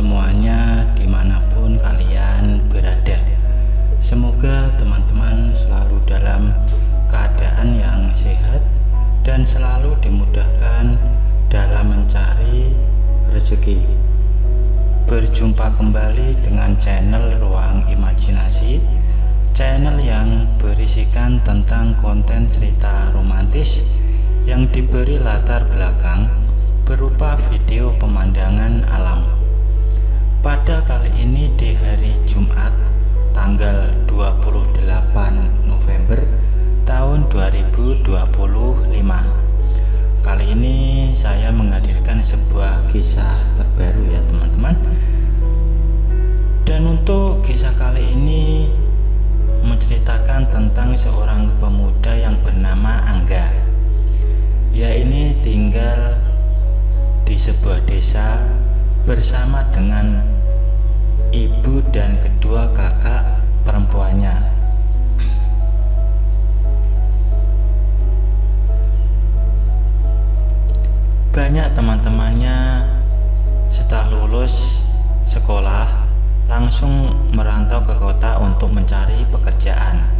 semuanya dimanapun kalian berada. Semoga teman-teman selalu dalam keadaan yang sehat dan selalu dimudahkan dalam mencari rezeki. Berjumpa kembali dengan channel Ruang Imajinasi, channel yang berisikan tentang konten cerita romantis yang diberi latar belakang berupa video pemandangan alam. Pada kali ini di hari Jumat tanggal 28 November tahun 2025. Kali ini saya menghadirkan sebuah kisah terbaru ya teman-teman. Dan untuk kisah kali ini menceritakan tentang seorang pemuda yang bernama Angga. Ia ini tinggal di sebuah desa bersama dengan ibu dan kedua kakak perempuannya. Banyak teman-temannya setelah lulus sekolah langsung merantau ke kota untuk mencari pekerjaan.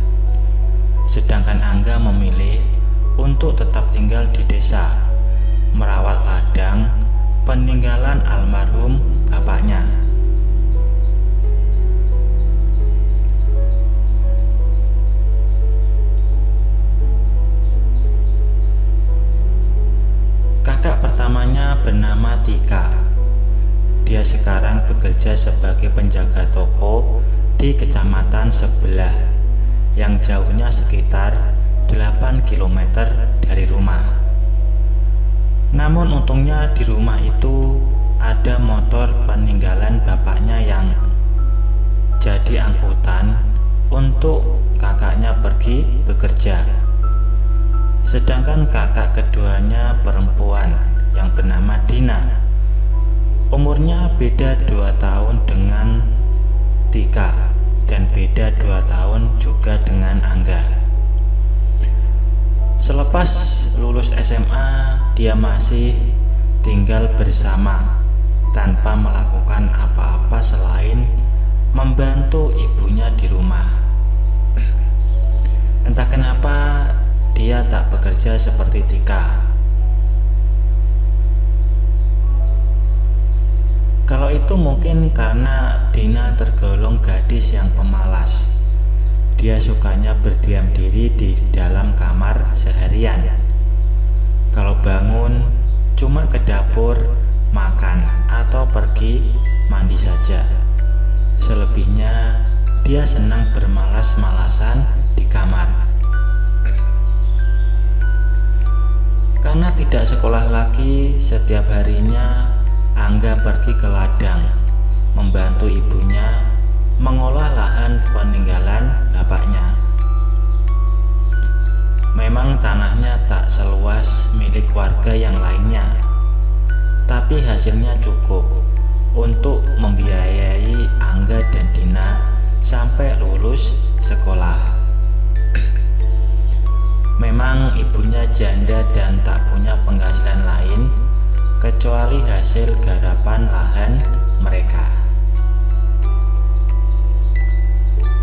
Sedangkan Angga memilih untuk tetap tinggal di desa, merawat ladang peninggalan almarhum bapaknya. Kakak pertamanya bernama Tika. Dia sekarang bekerja sebagai penjaga toko di kecamatan sebelah yang jauhnya sekitar 8 km dari rumah. Namun untungnya di rumah itu ada motor peninggalan bapaknya yang jadi angkutan untuk kakaknya pergi bekerja. Sedangkan kakak keduanya perempuan yang bernama Dina. Umurnya beda 2 tahun dengan Tika dan beda 2 tahun juga dengan Angga. Selepas lulus SMA, dia masih tinggal bersama tanpa melakukan apa-apa selain membantu ibunya di rumah. Entah kenapa dia tak bekerja seperti Tika. Kalau itu mungkin karena Dina tergolong gadis yang pemalas. Dia sukanya berdiam diri di dalam kamar seharian. Kalau bangun cuma ke dapur, makan, atau pergi mandi saja. Selebihnya dia senang bermalas-malasan di kamar. Karena tidak sekolah lagi, setiap harinya Angga pergi ke ladang membantu ibunya mengolah lahan peninggalan bapaknya. Memang tanahnya tak seluas milik warga yang lainnya, tapi hasilnya cukup untuk membiayai Angga dan Dina sampai lulus sekolah. Memang ibunya janda dan tak punya penghasilan lain kecuali hasil garapan lahan mereka.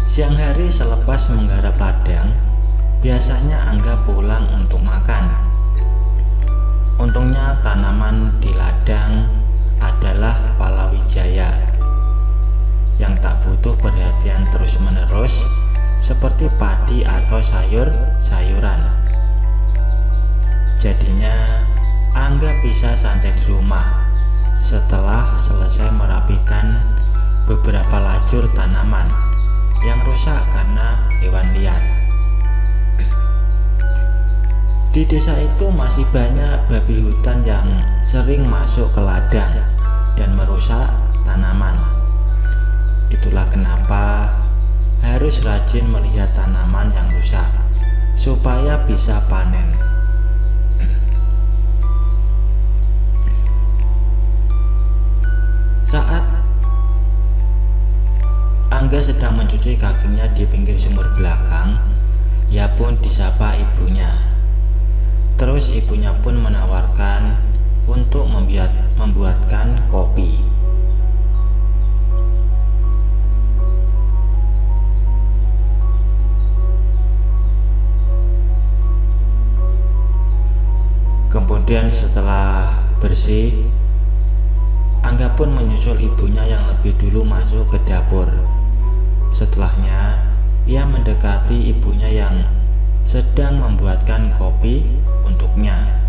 Siang hari selepas menggarap ladang, biasanya Angga pulang untuk makan. Untungnya tanaman di ladang adalah palawijaya yang tak butuh perhatian terus-menerus seperti padi atau sayur-sayuran. Jadinya Angga bisa santai di rumah setelah selesai merapikan beberapa lajur tanaman yang rusak karena hewan liar. Di desa itu masih banyak babi hutan yang sering masuk ke ladang dan merusak tanaman. Itulah kenapa harus rajin melihat tanaman yang rusak supaya bisa panen. Saat Angga sedang mencuci kakinya di pinggir sumur belakang, ia pun disapa ibunya. Terus ibunya pun menawarkan untuk membuatkan kopi. Kemudian setelah bersih, Angga pun menyusul ibunya yang lebih dulu masuk ke dapur. Setelahnya, ia mendekati ibunya yang sedang membuatkan kopi untuknya.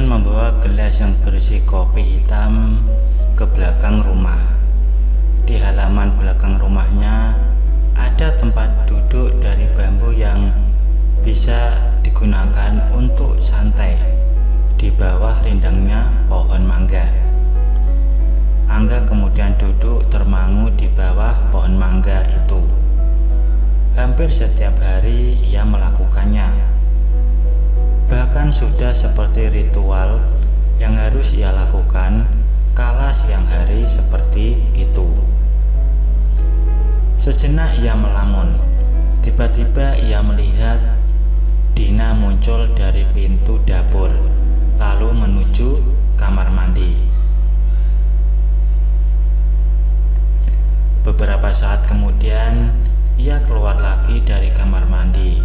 kemudian membawa gelas yang berisi kopi hitam ke belakang rumah. Di halaman belakang rumahnya ada tempat duduk dari bambu yang bisa digunakan untuk santai di bawah rindangnya pohon mangga. Angga kemudian duduk termangu di bawah pohon mangga itu. Hampir setiap hari ia melakukannya. Bahkan sudah seperti ritual yang harus ia lakukan kala siang hari seperti itu. Sejenak ia melamun. Tiba-tiba ia melihat Dina muncul dari pintu dapur, lalu menuju kamar mandi. Beberapa saat kemudian, ia keluar lagi dari kamar mandi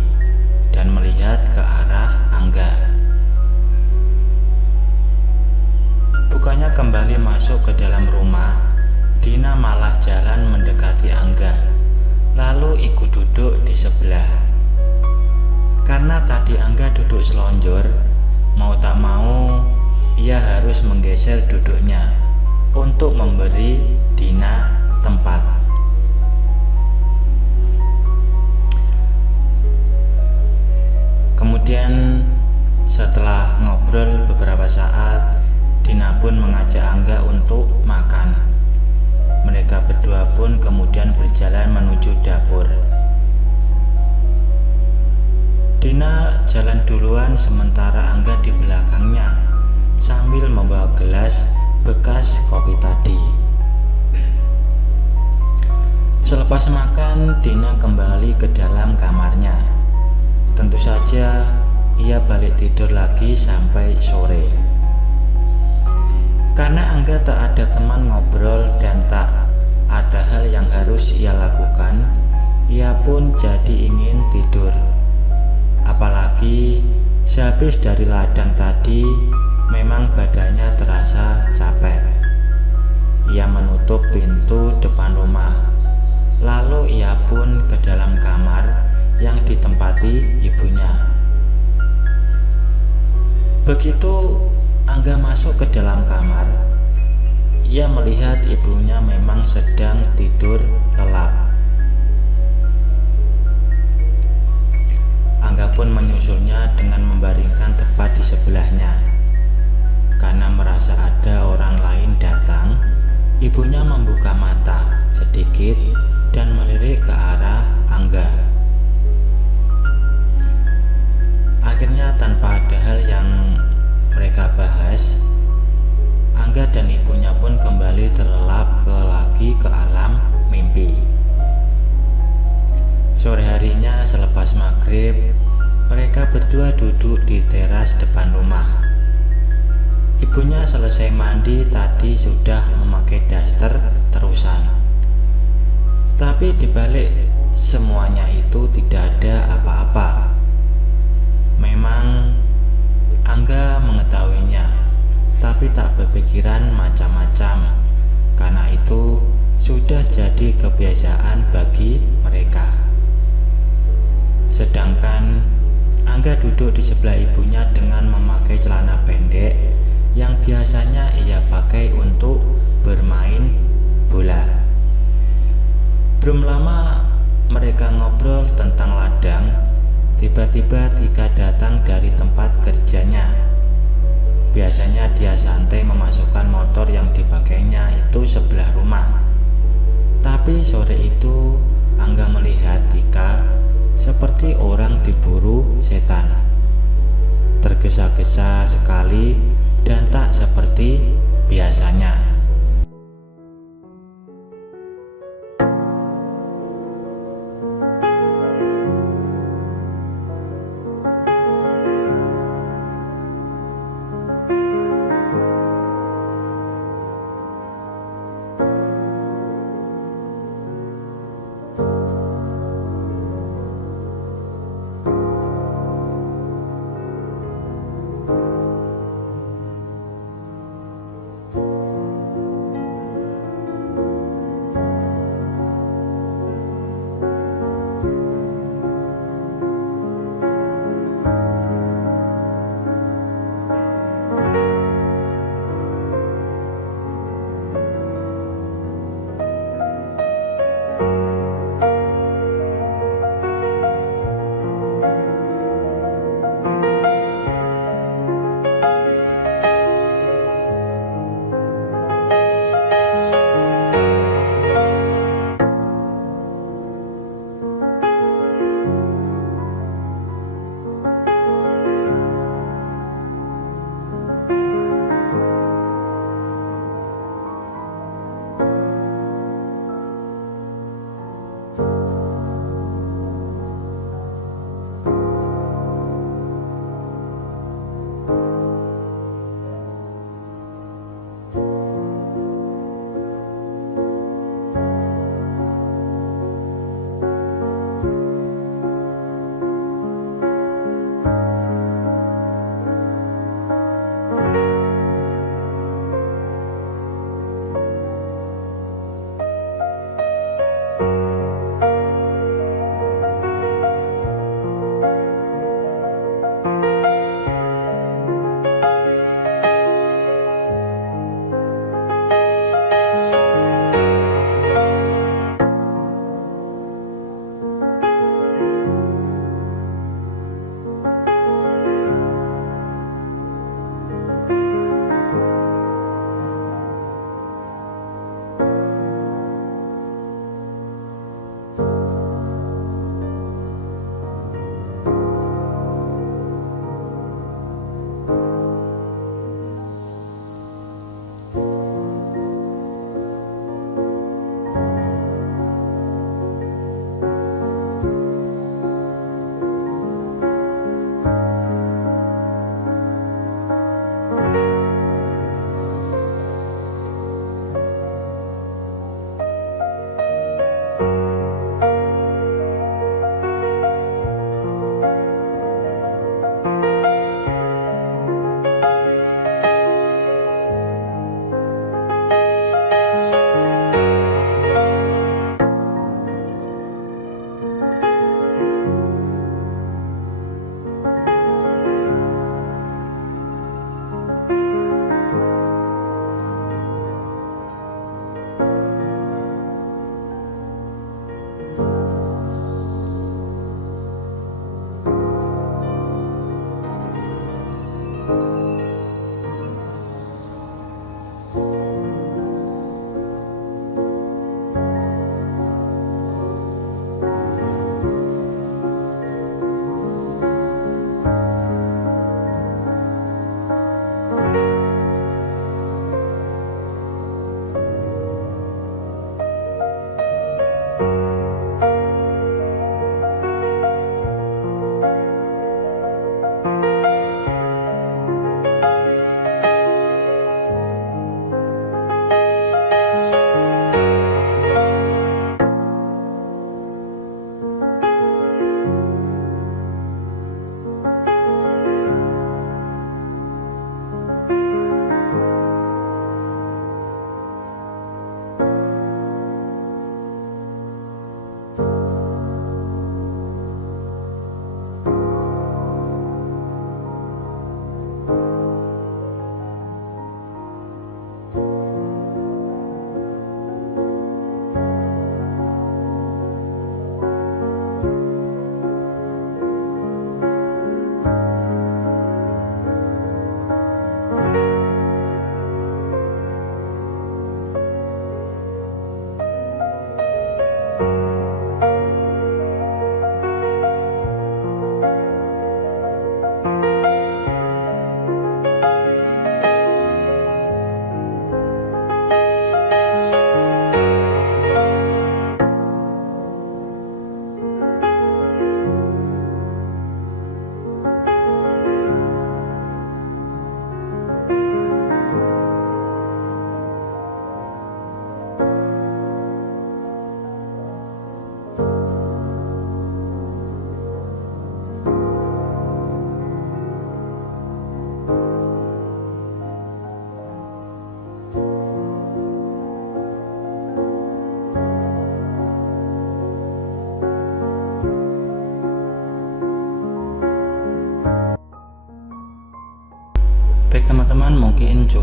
dan melihat ke arah Angga. Bukannya kembali masuk ke dalam rumah, Dina malah jalan mendekati Angga, lalu ikut duduk di sebelah. Karena tadi Angga duduk selonjor, mau tak mau ia harus menggeser duduknya untuk memberi Dina tempat. Kemudian setelah ngobrol beberapa saat, Dina pun mengajak Angga untuk makan. Mereka berdua pun kemudian berjalan menuju dapur. Dina jalan duluan sementara Angga di belakangnya sambil membawa gelas bekas kopi tadi. Selepas makan, Dina kembali ke dalam kamarnya. Tentu saja ia balik tidur lagi sampai sore. Karena Angga tak ada teman ngobrol dan tak ada hal yang harus ia lakukan, ia pun jadi ingin tidur. Apalagi sehabis dari ladang tadi, memang badannya terasa capek. Ia menutup pintu depan rumah, lalu ia pun ke dalam kamar yang ditempati ibunya. Begitu Angga masuk ke dalam kamar, ia melihat ibunya memang sedang tidur lelap. Angga pun menyusulnya dengan membaringkan tepat di sebelahnya. Karena merasa ada orang lain datang, ibunya membuka mata sedikit dan melirik ke arah Angga. Akhirnya tanpa ada hal yang mereka bahas, Angga dan ibunya pun kembali terlelap lagi ke alam mimpi. Sore harinya selepas maghrib, mereka berdua duduk di teras depan rumah. Ibunya selesai mandi tadi sudah memakai daster terusan. Tapi dibalik semuanya itu tidak ada apa-apa. Memang Angga mengetahuinya, tapi tak berpikiran macam-macam, karena itu sudah jadi kebiasaan bagi mereka. Sedangkan Angga duduk di sebelah ibunya dengan memakai celana pendek yang biasanya ia pakai untuk bermain bola. Belum lama mereka ngobrol tentang ladang. Tiba-tiba Tika datang dari tempat kerjanya. Biasanya dia santai memasukkan motor yang dipakainya itu sebelah rumah. Tapi sore itu Angga melihat Tika seperti orang diburu setan. Tergesa-gesa sekali dan tak seperti biasanya.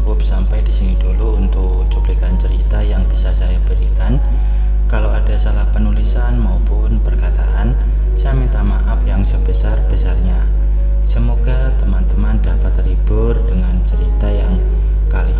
cukup sampai di sini dulu untuk cuplikan cerita yang bisa saya berikan. Kalau ada salah penulisan maupun perkataan, saya minta maaf yang sebesar-besarnya. Semoga teman-teman dapat terhibur dengan cerita yang kali